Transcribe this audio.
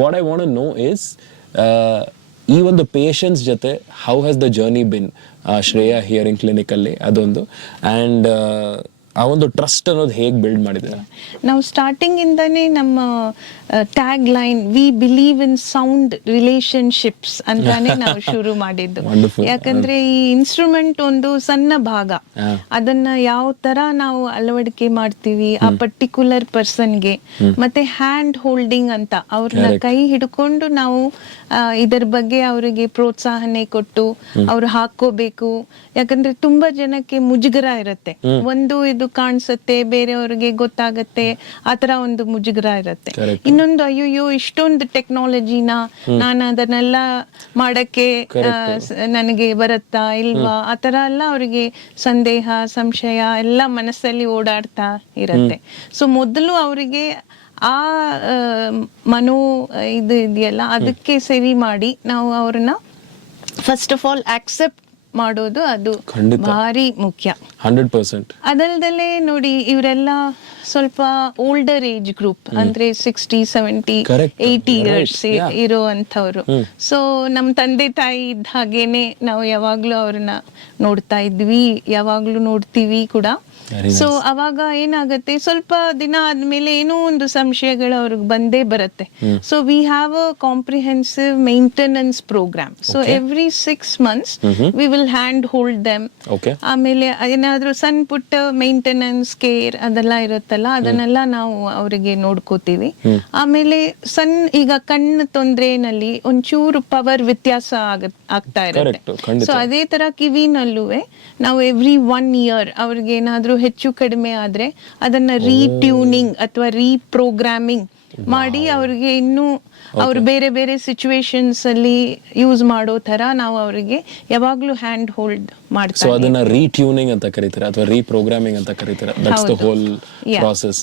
What I want to know is ಈ ಒಂದು patients ಜೊತೆ how has the journey been Shreya hearing clinic ಅಲ್ಲಿ ಅದೊಂದು, ಅಂಡ್ ಆ ಒಂದು ಟ್ರಸ್ಟ್ ಅನ್ನೋದು ಹೇಗೆ ಬಿಲ್ಡ್ ಮಾಡಿದ್ರೆ? ನಾವು ಸ್ಟಾರ್ಟಿಂಗ್ ಇಂದಾನೇ ನಮ್ಮ tag line we believe in sound relationships ಅಂತಾನೆ ನಾವು ಶುರು ಮಾಡಿದ್ದು. ಯಾಕಂದ್ರೆ ಈ ಇನ್ಸ್ಟ್ರೂಮೆಂಟ್ ಒಂದು ಸಣ್ಣ ಭಾಗ, ಅದನ್ನ ಯಾವ ತರ ನಾವು ಅಳವಡಿಕೆ ಮಾಡ್ತೀವಿ ಆ ಪರ್ಟಿಕ್ಯುಲರ್ ಪರ್ಸನ್ಗೆ, ಮತ್ತೆ ಹ್ಯಾಂಡ್ ಹೋಲ್ಡಿಂಗ್ ಅಂತ ಅವ್ರನ್ನ ಕೈ ಹಿಡ್ಕೊಂಡು ನಾವು ಇದರ ಬಗ್ಗೆ ಅವರಿಗೆ ಪ್ರೋತ್ಸಾಹನೆ ಕೊಟ್ಟು ಅವ್ರು ಹಾಕೋಬೇಕು. ಯಾಕಂದ್ರೆ ತುಂಬಾ ಜನಕ್ಕೆ ಮುಜುಗರ ಇರುತ್ತೆ, ಒಂದು ಇದು ಕಾಣಿಸುತ್ತೆ ಬೇರೆಯವ್ರಿಗೆ ಗೊತ್ತಾಗತ್ತೆ, ಆತರ ಒಂದು ಮುಜುಗರ ಇರುತ್ತೆ. ಇನ್ನೊಂದು ಅಯ್ಯೋ ಇಷ್ಟೊಂದು ಟೆಕ್ನಾಲಜಿನ ನಾನು ಅದನ್ನೆಲ್ಲ ಮಾಡಕ್ಕೆ ನನಗೆ ಬರುತ್ತಾ ಇಲ್ವಾ, ಆತರ ಎಲ್ಲ ಅವರಿಗೆ ಸಂದೇಹ ಸಂಶಯ ಎಲ್ಲ ಮನಸ್ಸಲ್ಲಿ ಓಡಾಡ್ತಾ ಇರತ್ತೆ. ಸೊ ಮೊದಲು ಅವರಿಗೆ ಆ ಮನೋ ಇದು ಇದೆಯಲ್ಲ ಅದಕ್ಕೆ ಸರಿ ಮಾಡಿ ನಾವು ಅವ್ರನ್ನ ಫಸ್ಟ್ ಆಫ್ ಆಲ್ ಆಕ್ಸೆಪ್ಟ್ ಮಾಡೋದು ಅದು ಭಾರಿ ಮುಖ್ಯ. 100%. ಅದಲ್ದಲ್ಲೇ ನೋಡಿ ಇವರೆಲ್ಲ ಸ್ವಲ್ಪ ಓಲ್ಡರ್ ಏಜ್ ಗ್ರೂಪ್, ಅಂದ್ರೆ 60, 70, 80 ಇಯರ್ಸ್ ಇರುವಂತವ್ರು. ಸೊ ನಮ್ ತಂದೆ ತಾಯಿ ಇದ್ದ ಹಾಗೇನೆ ನಾವು ಯಾವಾಗ್ಲೂ ಅವ್ರನ್ನ ನೋಡ್ತಾ ಇದ್ವಿ, ಯಾವಾಗ್ಲೂ ನೋಡ್ತೀವಿ ಕೂಡ. ಸೊ ಅವಾಗ ಏನಾಗತ್ತೆ, ಸ್ವಲ್ಪ ದಿನ ಆದ್ಮೇಲೆ ಏನೋ ಒಂದು ಸಂಶಯಗಳು ಅವ್ರಿಗೆ ಬಂದೇ ಬರುತ್ತೆ. So we have a comprehensive maintenance program. So every 6 months we will hand hold them. ಆಮೇಲೆ ಏನಾದ್ರೂ ಸಣ್ಣ ಪುಟ್ಟ ಮೇಂಟೆನೆನ್ಸ್ ಕೇರ್ ಅದೆಲ್ಲ ಇರುತ್ತಲ್ಲ, ಅದನ್ನೆಲ್ಲ ನಾವು ಅವರಿಗೆ ನೋಡ್ಕೋತೀವಿ. ಆಮೇಲೆ ಈಗ ಕಣ್ಣು ತೊಂದ್ರೆನಲ್ಲಿ ಒಂಚೂರು ಪವರ್ ವ್ಯತ್ಯಾಸ ಆಗ್ತಾ ಇರುತ್ತೆ. ಸೊ ಅದೇ ತರ ಕಿವಿನಲ್ಲೂ ನಾವು ಎವ್ರಿ 1 year ಅವ್ರಿಗೆ ಏನಾದ್ರೂ ಹೆಚ್ಚು ಕಡಿಮೆ ಆದ್ರೆ ಅದನ್ನ ರೀಟ್ಯೂನಿಂಗ್ ಅಥವಾ ರೀಪ್ರೋಗ್ರಾಮಿಂಗ್ ಮಾಡಿ ಅವ್ರಿಗೆ ಇನ್ನೂ ಅವ್ರು ಬೇರೆ ಬೇರೆ ಸಿಚುವೇಶನ್ಸ್ ಅಲ್ಲಿ ಯೂಸ್ ಮಾಡೋ ತರ ನಾವು ಅವರಿಗೆ ಯಾವಾಗ್ಲೂ ಹ್ಯಾಂಡ್ ಹೋಲ್ಡ್ ಮಾಡ್ತೀವಿ. ಸೊ ಅದನ್ನ ರೀಟ್ಯೂನಿಂಗ್ ಅಂತ ಕರೀತಾರೆ ಅಥವಾ ರೀಪ್ರೋಗ್ರಾಮಿಂಗ್ ಅಂತ ಕರೀತಾರೆ. That's the whole process.